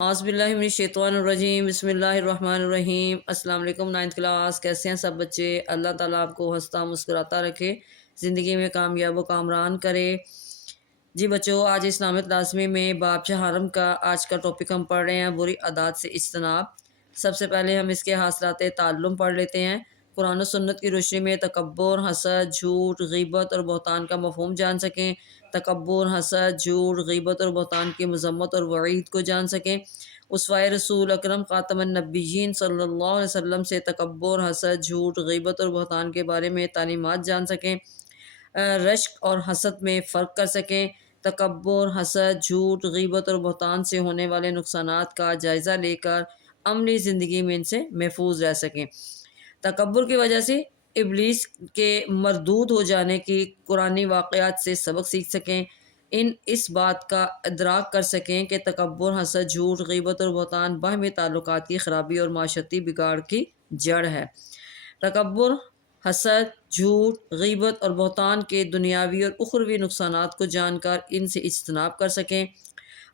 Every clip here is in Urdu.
اعوذ باللہ من الشیطان الرجیم بسم اللہ الرحمن الرحیم۔ السلام علیکم نائنتھ کلاس، کیسے ہیں سب بچے؟ اللہ تعالیٰ آپ کو ہنستا مسکراتا رکھے، زندگی میں کامیاب و کامران کرے۔ جی بچوں، آج اسلامی لازمی میں باب حرم کا آج کا ٹاپک ہم پڑھ رہے ہیں، بری عادات سے اجتناب۔ سب سے پہلے ہم اس کے حاصلات تعلم پڑھ لیتے ہیں۔ قرآن و سنت کی روشنی میں تکبر، حسد، جھوٹ، غیبت اور بہتان کا مفہوم جان سکیں۔ تکبر، حسد، جھوٹ، غیبت اور بہتان کی مذمت اور وعید کو جان سکیں۔ اسوہ رسول اکرم خاتم النبیین صلی اللہ علیہ وسلم سے تکبر، حسد، جھوٹ، غیبت اور بہتان کے بارے میں تعلیمات جان سکیں۔ رشک اور حسد میں فرق کر سکیں۔ تکبر، حسد، جھوٹ، غیبت اور بہتان سے ہونے والے نقصانات کا جائزہ لے کر عملی زندگی میں ان سے محفوظ رہ سکیں۔ تکبر کی وجہ سے ابلیس کے مردود ہو جانے کی قرآنی واقعات سے سبق سیکھ سکیں۔ اس بات کا ادراک کر سکیں کہ تکبر، حسد، جھوٹ، غیبت اور بہتان باہمی تعلقات کی خرابی اور معاشرتی بگاڑ کی جڑ ہے۔ تکبر، حسد، جھوٹ، غیبت اور بہتان کے دنیاوی اور اخروی نقصانات کو جان کر ان سے اجتناب کر سکیں۔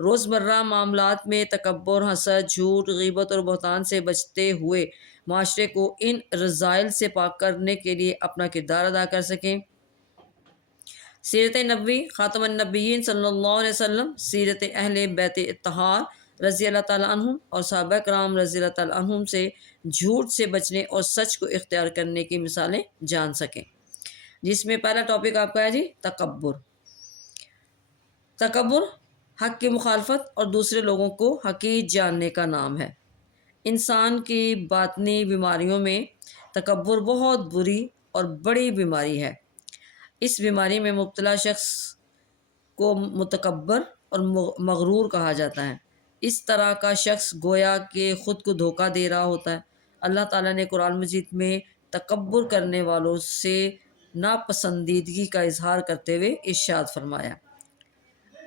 روزمرہ معاملات میں تکبر، حسد، جھوٹ، غیبت اور بہتان سے بچتے ہوئے معاشرے کو ان رذائل سے پاک کرنے کے لیے اپنا کردار ادا کر سکیں۔ سیرت نبوی خاتم النبیین صلی اللہ علیہ وسلم، سیرت اہل بیت اطہار رضی اللہ تعالیٰ عنہم اور صحابہ کرام رضی اللہ تعالیٰ عنہم سے جھوٹ سے بچنے اور سچ کو اختیار کرنے کی مثالیں جان سکیں، جس میں پہلا ٹاپک آپ کا ہے جی تکبر۔ تکبر حق کی مخالفت اور دوسرے لوگوں کو حقیر جاننے کا نام ہے۔ انسان کی باطنی بیماریوں میں تکبر بہت بری اور بڑی بیماری ہے۔ اس بیماری میں مبتلا شخص کو متکبر اور مغرور کہا جاتا ہے۔ اس طرح کا شخص گویا کہ خود کو دھوکہ دے رہا ہوتا ہے۔ اللہ تعالیٰ نے قرآن مجید میں تکبر کرنے والوں سے ناپسندیدگی کا اظہار کرتے ہوئے ارشاد فرمایا،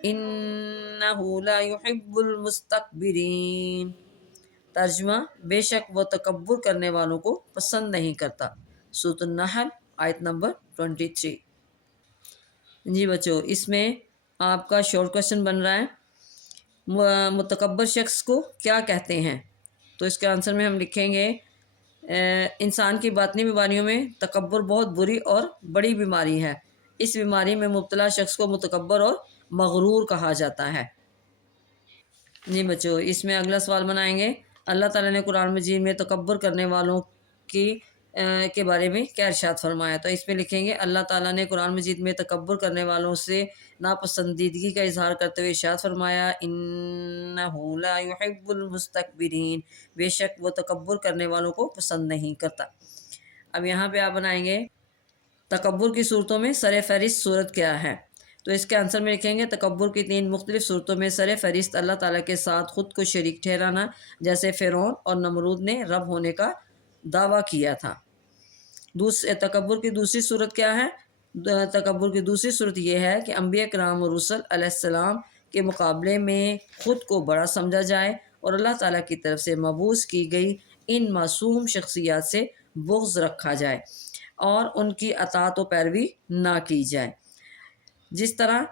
اِنَّهُ لَا يُحِبُّ الْمُسْتَكْبِرِينَ۔ ترجمہ، بے شک وہ تکبر کرنے والوں کو پسند نہیں کرتا۔ سورۃ النحل آیت نمبر 23۔ جی بچوں، اس میں آپ کا شارٹ کوشچن بن رہا ہے، متکبر شخص کو کیا کہتے ہیں؟ تو اس کے آنسر میں ہم لکھیں گے، انسان کی باطنی بیماریوں میں تکبر بہت بری اور بڑی بیماری ہے۔ اس بیماری میں مبتلا شخص کو متکبر اور مغرور کہا جاتا ہے۔ جی بچوں، اس میں اگلا سوال بنائیں گے، اللہ تعالیٰ نے قرآن مجید میں تکبر کرنے والوں کے بارے میں کیا ارشاد فرمایا؟ تو اس میں لکھیں گے، اللہ تعالیٰ نے قرآن مجید میں تکبر کرنے والوں سے ناپسندیدگی کا اظہار کرتے ہوئے ارشاد فرمایا، اِنَّهُ لَا يُحِبُّ الْمُسْتَكْبِرِينَ۔ بے شک وہ تکبر کرنے والوں کو پسند نہیں کرتا۔ اب یہاں پہ آپ بنائیں گے، تکبر کی صورتوں میں سر فہرست صورت کیا ہے؟ تو اس کے آنسر میں لکھیں گے، تکبر کی 3 مختلف صورتوں میں سر فہرست اللہ تعالیٰ کے ساتھ خود کو شریک ٹھہرانا، جیسے فرعون اور نمرود نے رب ہونے کا دعویٰ کیا تھا۔ تکبر کی دوسری صورت کیا ہے؟ تکبر کی دوسری صورت یہ ہے کہ انبیاء کرام اور رسل علیہ السلام کے مقابلے میں خود کو بڑا سمجھا جائے اور اللہ تعالیٰ کی طرف سے مبعوث کی گئی ان معصوم شخصیات سے بغض رکھا جائے اور ان کی اطاعت و پیروی نہ کی جائے۔ جس طرح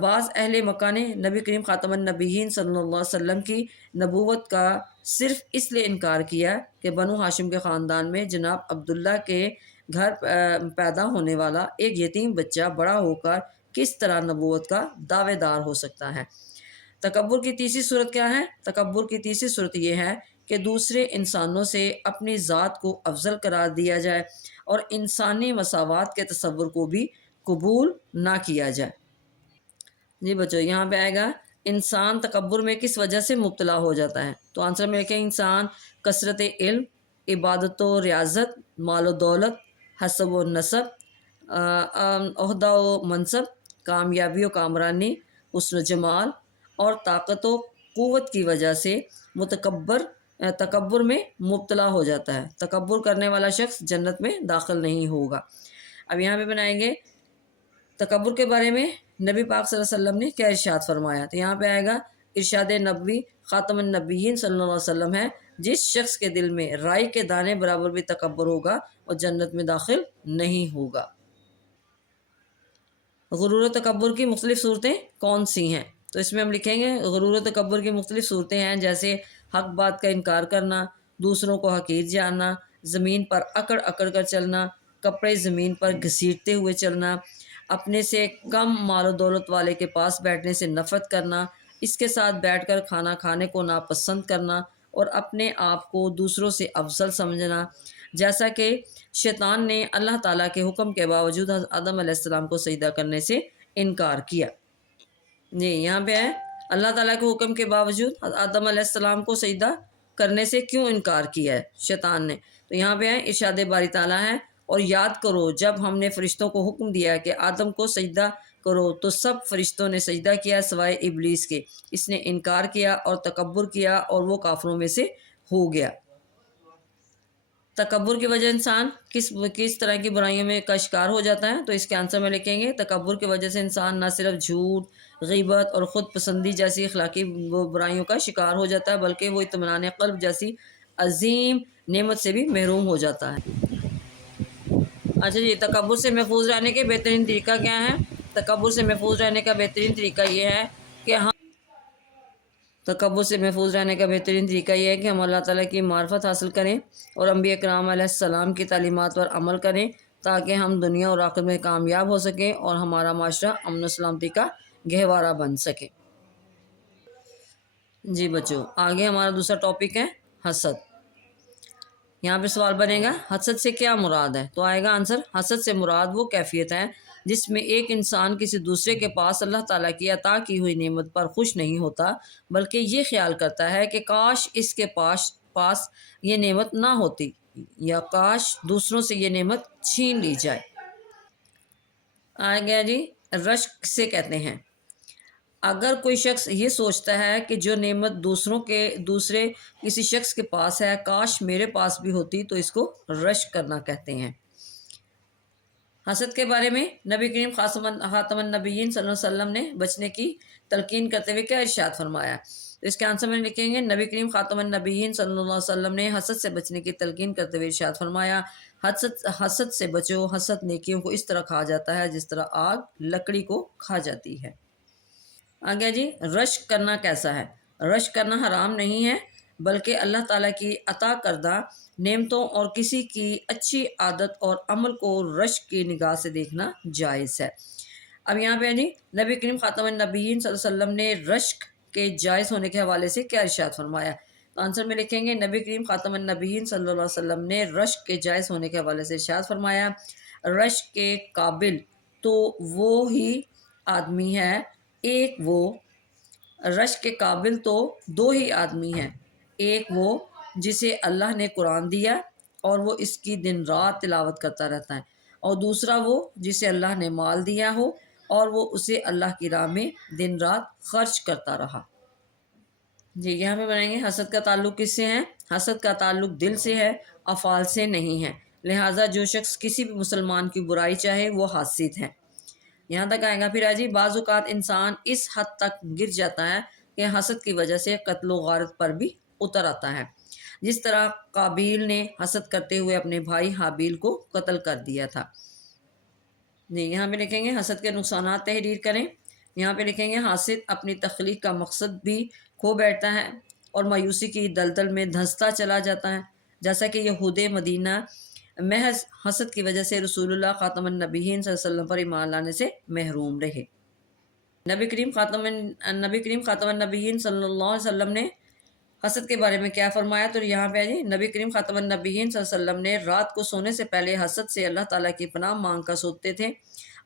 بعض اہل مکہ نے نبی کریم خاتم النبیین صلی اللہ علیہ وسلم کی نبوت کا صرف اس لیے انکار کیا کہ بنو ہاشم کے خاندان میں جناب عبداللہ کے گھر پیدا ہونے والا ایک یتیم بچہ بڑا ہو کر کس طرح نبوت کا دعوے دار ہو سکتا ہے۔ تکبر کی تیسری صورت کیا ہے؟ تکبر کی تیسری صورت یہ ہے کہ دوسرے انسانوں سے اپنی ذات کو افضل قرار دیا جائے اور انسانی مساوات کے تصور کو بھی قبول نہ کیا جائے۔ جی بچوں، یہاں پہ آئے گا، انسان تکبر میں کس وجہ سے مبتلا ہو جاتا ہے؟ تو آنسر میں لکھیں، انسان کثرت علم، عبادت و ریاضت، مال و دولت، حسب و نسب، عہدہ و منصب، کامیابی و کامرانی، حسن و جمال اور طاقت و قوت کی وجہ سے تکبر میں مبتلا ہو جاتا ہے۔ تکبر کرنے والا شخص جنت میں داخل نہیں ہوگا۔ اب یہاں پہ بنائیں گے، تکبر کے بارے میں نبی پاک صلی اللہ علیہ وسلم نے کیا ارشاد فرمایا؟ تو یہاں پہ آئے گا، ارشاد نبوی خاتم النبیین صلی اللہ علیہ وسلم ہے، جس شخص کے دل میں رائی کے دانے برابر بھی تکبر ہوگا اور جنت میں داخل نہیں ہوگا۔ غرور و تکبر کی مختلف صورتیں کون سی ہیں؟ تو اس میں ہم لکھیں گے غرور و تکبر کی مختلف صورتیں ہیں، جیسے حق بات کا انکار کرنا، دوسروں کو حقیر جاننا، زمین پر اکڑ اکڑ کر چلنا، کپڑے زمین پر گھسیٹتے ہوئے چلنا، اپنے سے کم مال و دولت والے کے پاس بیٹھنے سے نفرت کرنا، اس کے ساتھ بیٹھ کر کھانا کھانے کو ناپسند کرنا، اور اپنے آپ کو دوسروں سے افضل سمجھنا، جیسا کہ شیطان نے اللہ تعالیٰ کے حکم کے باوجود آدم علیہ السلام کو سجدہ کرنے سے انکار کیا۔ جی یہاں پہ ہے اللہ تعالیٰ کے حکم کے باوجود آدم علیہ السلام کو سجدہ کرنے سے کیوں انکار کیا ہے شیطان نے، تو یہاں پہ ہے ارشاد باری تعالیٰ ہے، اور یاد کرو جب ہم نے فرشتوں کو حکم دیا کہ آدم کو سجدہ کرو تو سب فرشتوں نے سجدہ کیا سوائے ابلیس کے، اس نے انکار کیا اور تکبر کیا اور وہ کافروں میں سے ہو گیا۔ تکبر کی وجہ انسان کس طرح کی برائیوں میں کا شکار ہو جاتا ہے، تو اس کے آنسر میں لکھیں گے تکبر کی وجہ سے انسان نہ صرف جھوٹ، غیبت اور خود پسندی جیسی اخلاقی برائیوں کا شکار ہو جاتا ہے، بلکہ وہ اطمینان قلب جیسی عظیم نعمت سے بھی محروم ہو جاتا ہے۔ اچھا جی، تکبر سے محفوظ رہنے کے بہترین طریقہ کیا ہے؟ تکبر سے محفوظ رہنے کا بہترین طریقہ یہ ہے کہ ہم اللہ تعالیٰ کی معرفت حاصل کریں اور انبیاء کرام علیہ السلام کی تعلیمات پر عمل کریں، تاکہ ہم دنیا اور آخرت میں کامیاب ہو سکیں اور ہمارا معاشرہ امن و سلامتی کا گہوارہ بن سکے۔ جی بچوں، آگے ہمارا دوسرا ٹاپک ہے حسد۔ یہاں پہ سوال بنے گا حسد سے کیا مراد ہے، تو آئے گا آنسر حسد سے مراد وہ کیفیت ہے جس میں ایک انسان کسی دوسرے کے پاس اللہ تعالیٰ کی عطا کی ہوئی نعمت پر خوش نہیں ہوتا، بلکہ یہ خیال کرتا ہے کہ کاش اس کے پاس یہ نعمت نہ ہوتی، یا کاش دوسروں سے یہ نعمت چھین لی جائے۔ آئے گیا جی رشک سے کہتے ہیں اگر کوئی شخص یہ سوچتا ہے کہ جو نعمت دوسرے کسی شخص کے پاس ہے کاش میرے پاس بھی ہوتی، تو اس کو رشک کرنا کہتے ہیں۔ حسد کے بارے میں نبی کریم خاتم النبیین صلی اللہ علیہ وسلم نے بچنے کی تلقین کرتے ہوئے کیا ارشاد فرمایا؟ تو اس کے آنسر میں لکھیں گے نبی کریم خاتم النبیین صلی اللہ علیہ وسلم نے حسد سے بچنے کی تلقین کرتے ہوئے ارشاد فرمایا، حسد سے بچو، حسد نیکیوں کو اس طرح کھا جاتا ہے جس طرح آگ لکڑی کو کھا جاتی ہے۔ آگے جی رشک کرنا کیسا ہے؟ رشک کرنا حرام نہیں ہے، بلکہ اللہ تعالیٰ کی عطا کردہ نعمتوں اور کسی کی اچھی عادت اور عمل کو رشک کی نگاہ سے دیکھنا جائز ہے۔ اب یہاں پہ جی نبی کریم خاتم النبیین صلی اللہ علیہ وسلم نے رشک کے جائز ہونے کے حوالے سے کیا ارشاد فرمایا؟ تو آنسر میں لکھیں گے نبی کریم خاتم النبیین صلی اللہ علیہ وسلم نے رشک کے جائز ہونے کے حوالے سے ارشاد فرمایا، رشک کے قابل تو وہ ہی آدمی ہے رشک کے قابل تو دو ہی آدمی ہیں، ایک وہ جسے اللہ نے قرآن دیا اور وہ اس کی دن رات تلاوت کرتا رہتا ہے، اور دوسرا وہ جسے اللہ نے مال دیا ہو اور وہ اسے اللہ کی راہ میں دن رات خرچ کرتا رہا۔ جی یہاں پہ بنائیں گے حسد کا تعلق کس سے ہے؟ حسد کا تعلق دل سے ہے، افعال سے نہیں ہے، لہٰذا جو شخص کسی بھی مسلمان کی برائی چاہے وہ حاسد ہے۔ یہاں تک آئے گا پھر آجی بعض اوقات انسان اس حد تک گر جاتا ہے کہ حسد کی وجہ سے قتل و غارت پر بھی اتر آتا ہے، جس طرح قابیل نے حسد کرتے ہوئے اپنے بھائی حابیل کو قتل کر دیا تھا۔ جی یہاں پہ لکھیں گے حسد کے نقصانات تحریر کریں۔ یہاں پہ لکھیں گے حاسد اپنی تخلیق کا مقصد بھی کھو بیٹھتا ہے اور مایوسی کی دلدل میں دھنستا چلا جاتا ہے، جیسا کہ یہود مدینہ محض حسد کی وجہ سے رسول اللہ خاتم النبیین صلی اللہ علیہ وسلم پر ایمان لانے سے محروم رہے۔ نبی کریم خاتم النبیین صلی اللہ علیہ وسلم نے حسد کے بارے میں کیا فرمایا؟ تو یہاں پہ جی نبی کریم خاتم النبیین صلی اللہ علیہ وسلم نے رات کو سونے سے پہلے حسد سے اللہ تعالیٰ کی پناہ مانگ کر سوتے تھے۔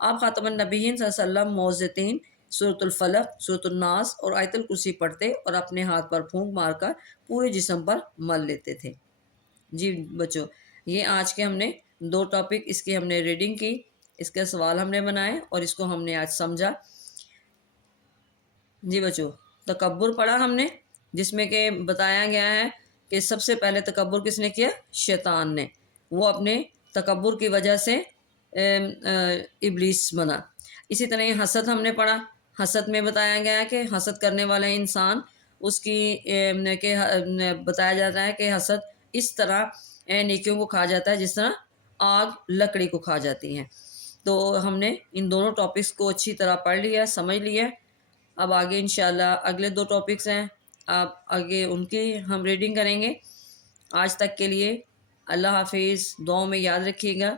آپ خاتم النبیین صلی اللہ علیہ وسلم موذتین، سورۃ الفلق، سورۃ الناس اور آیت الکرسی پڑھتے اور اپنے ہاتھ پر پھونک مار کر پورے جسم پر مل لیتے تھے۔ جی بچوں، یہ آج کے ہم نے دو ٹاپک اس کی ہم نے ریڈنگ کی، اس کے سوال ہم نے بنائے اور اس کو ہم نے آج سمجھا۔ جی بچوں، تکبر پڑھا ہم نے، جس میں کہ بتایا گیا ہے کہ سب سے پہلے تکبر کس نے کیا؟ شیطان نے، وہ اپنے تکبر کی وجہ سے ابلیس بنا۔ اسی طرح یہ حسد ہم نے پڑھا، حسد میں بتایا گیا ہے کہ حسد کرنے والا انسان اس کی بتایا جاتا ہے کہ حسد اس طرح نیکیوں کو کھا جاتا ہے جس طرح آگ لکڑی کو کھا جاتی ہے۔ تو ہم نے ان دونوں ٹاپکس کو اچھی طرح پڑھ لیا، سمجھ لیا۔ اب آگے انشاءاللہ اگلے 2 ٹاپکس ہیں، آپ آگے ان کی ہم ریڈنگ کریں گے۔ آج تک کے لیے اللہ حافظ، دعاؤں میں یاد رکھیے گا۔